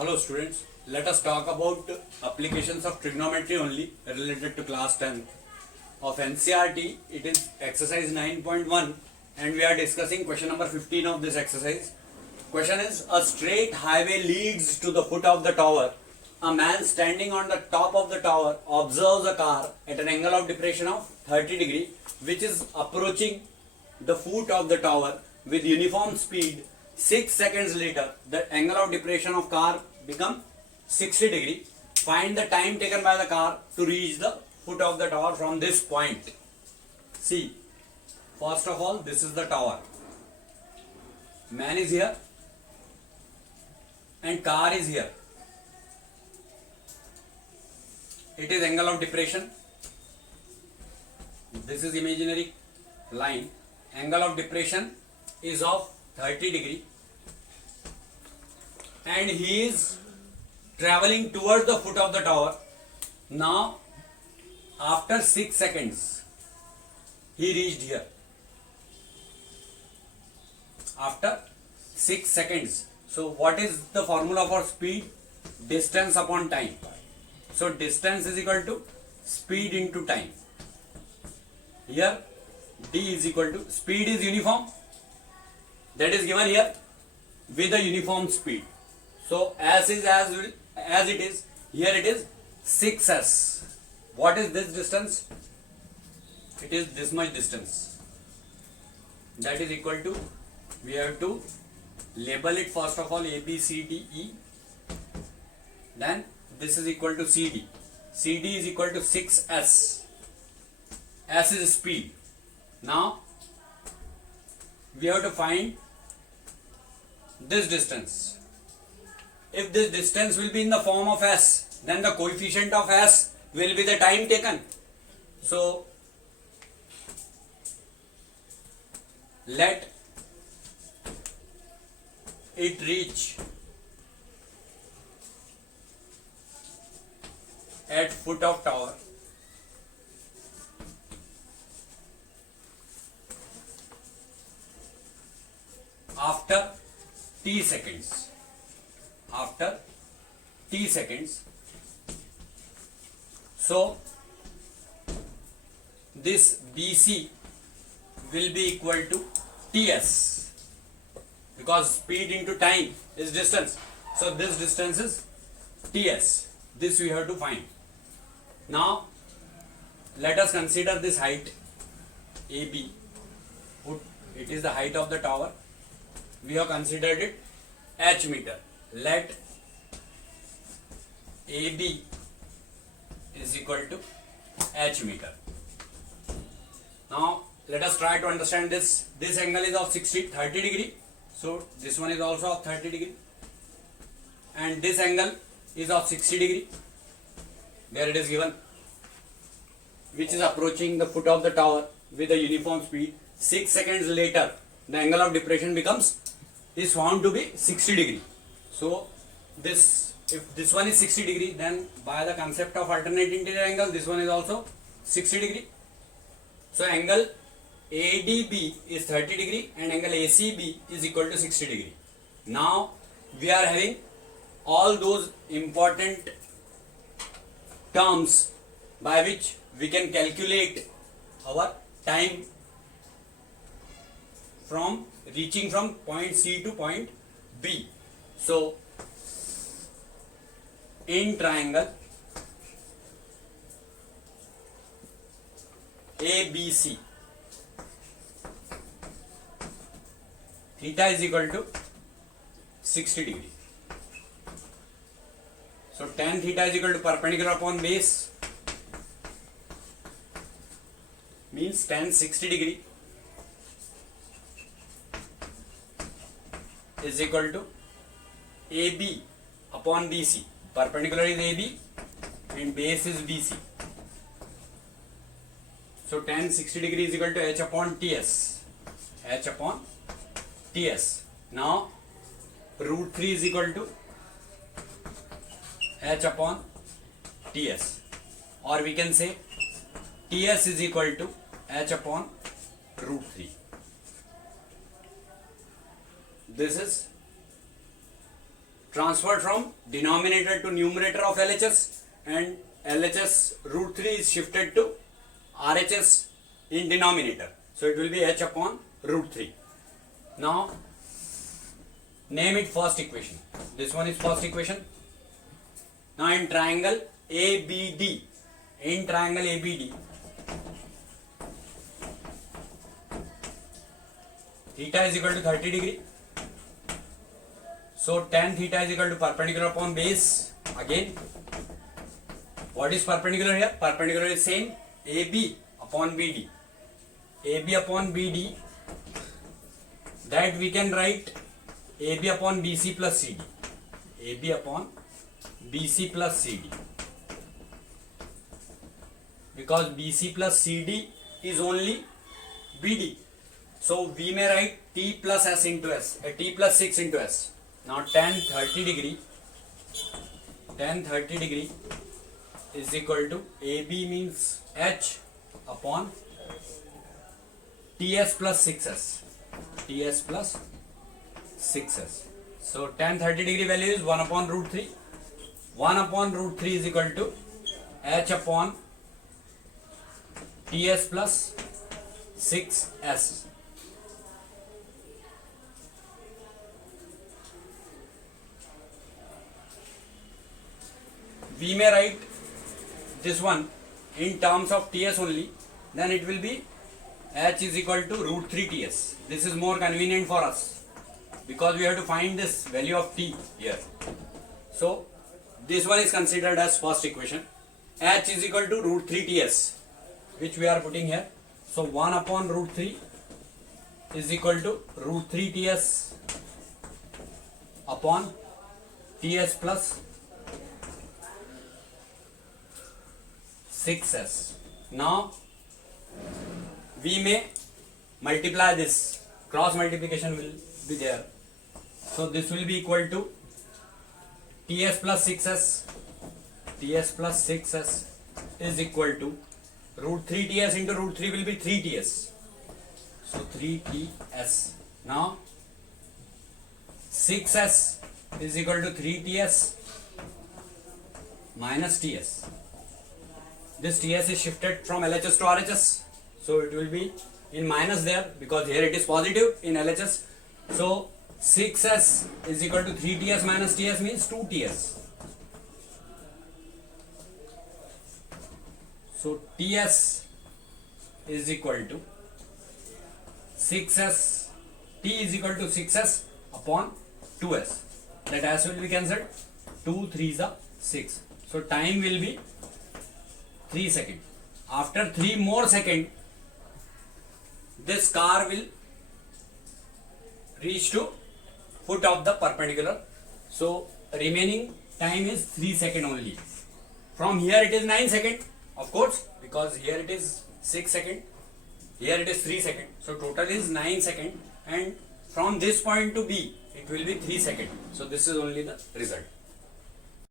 Hello students, let us talk about applications of trigonometry only related to class 10 of NCERT. It is exercise 9.1 and we are discussing question number 15 of this exercise. Question is, a straight highway leads to the foot of the tower. A man standing on the top of the tower observes a car at an angle of depression of 30 degree which is approaching the foot of the tower with uniform speed. 6 seconds later, the angle of depression of car become 60 degree. Find the time taken by the car to reach the foot of the tower from this point. See, first of all, this is the tower. Man is here and car is here. It is angle of depression. This is imaginary line. Angle of depression is of 30 degree and he is traveling towards the foot of the tower. Now after 6 seconds he reached here. After 6 seconds. So what is the formula for speed? Distance upon time. So distance is equal to speed into time. Here D is equal to, speed is uniform, that is given here with a uniform speed. So as is as it is, here it is 6s. What is this distance? It is this much distance. That is equal to, we have to label it first of all A, B, C, D, E. Then this is equal to CD. CD is equal to 6s. S is speed. Now we have to find this distance. If this distance will be in the form of s, then the coefficient of s will be the time taken. So let it reach at foot of tower after t seconds. After t seconds. So this BC will be equal to TS, because speed into time is distance. So this distance is TS. This we have to find. Now let us consider this height AB. It is the height of the tower. We have considered it h meter. Let AB is equal to h meter. Now let us try to understand this. This angle is of 30 degree. So this one is also of 30 degree. And this angle is of 60 degree. There it is given. Which is approaching the foot of the tower with a uniform speed. 6 seconds later, the angle of depression is found to be 60 degree. So this, if this one is 60 degree, then by the concept of alternate interior angle, this one is also 60 degree. So angle ADB is 30 degree and angle ACB is equal to 60 degree. Now we are having all those important terms by which we can calculate our time from reaching from point C to point B. So in triangle ABC, theta is equal to 60 degree. So tan theta is equal to perpendicular upon base, means tan 60 degree is equal to AB upon BC. Perpendicular is AB and base is BC. So tan 60 degree is equal to H upon TS. H upon TS. Now root 3 is equal to H upon TS. Or we can say TS is equal to H upon root 3. This is transferred from denominator to numerator of LHS, and LHS root 3 is shifted to RHS in denominator. So it will be h upon root 3. Now name it first equation. This one is first equation. Now in triangle ABD, theta is equal to 30 degree. So tan theta is equal to perpendicular upon base. Again, what is perpendicular here? Perpendicular is same, AB upon BD. AB upon BD, that we can write AB upon BC plus CD. AB upon BC plus CD. Because BC plus CD is only BD. So we may write T plus S into S, T plus 6 into S. Now tan 30 degree is equal to AB means H upon TS plus 6S. TS plus 6S. So tan 30 degree value is 1 upon root 3. 1 upon root 3 is equal to H upon TS plus 6S. We may write this one in terms of TS only, then it will be H is equal to root 3 TS. This is more convenient for us because we have to find this value of T here. So this one is considered as first equation. H is equal to root 3 TS, which we are putting here. So 1 upon root 3 is equal to root 3 TS upon TS plus 6S. Now we may multiply this, cross multiplication will be there. So this will be equal to TS plus 6S. TS plus 6S is equal to root 3 TS into root 3 will be 3 TS. So 3 TS. Now 6S is equal to 3 TS minus TS. This TS is shifted from LHS to RHS. So it will be in minus there because here it is positive in LHS. So 6S is equal to 3 TS minus TS means 2 TS. So TS is equal to 6S. T is equal to 6S upon 2S. That S will be cancelled. 2 3s are 6. So time will be 3 seconds. After 3 more seconds, this car will reach to foot of the perpendicular. So remaining time is 3 seconds only. From here it is 9 seconds, of course, because here it is 6 seconds, here it is 3 seconds. So total is 9 seconds, and from this point to B it will be 3 seconds. So this is only the result.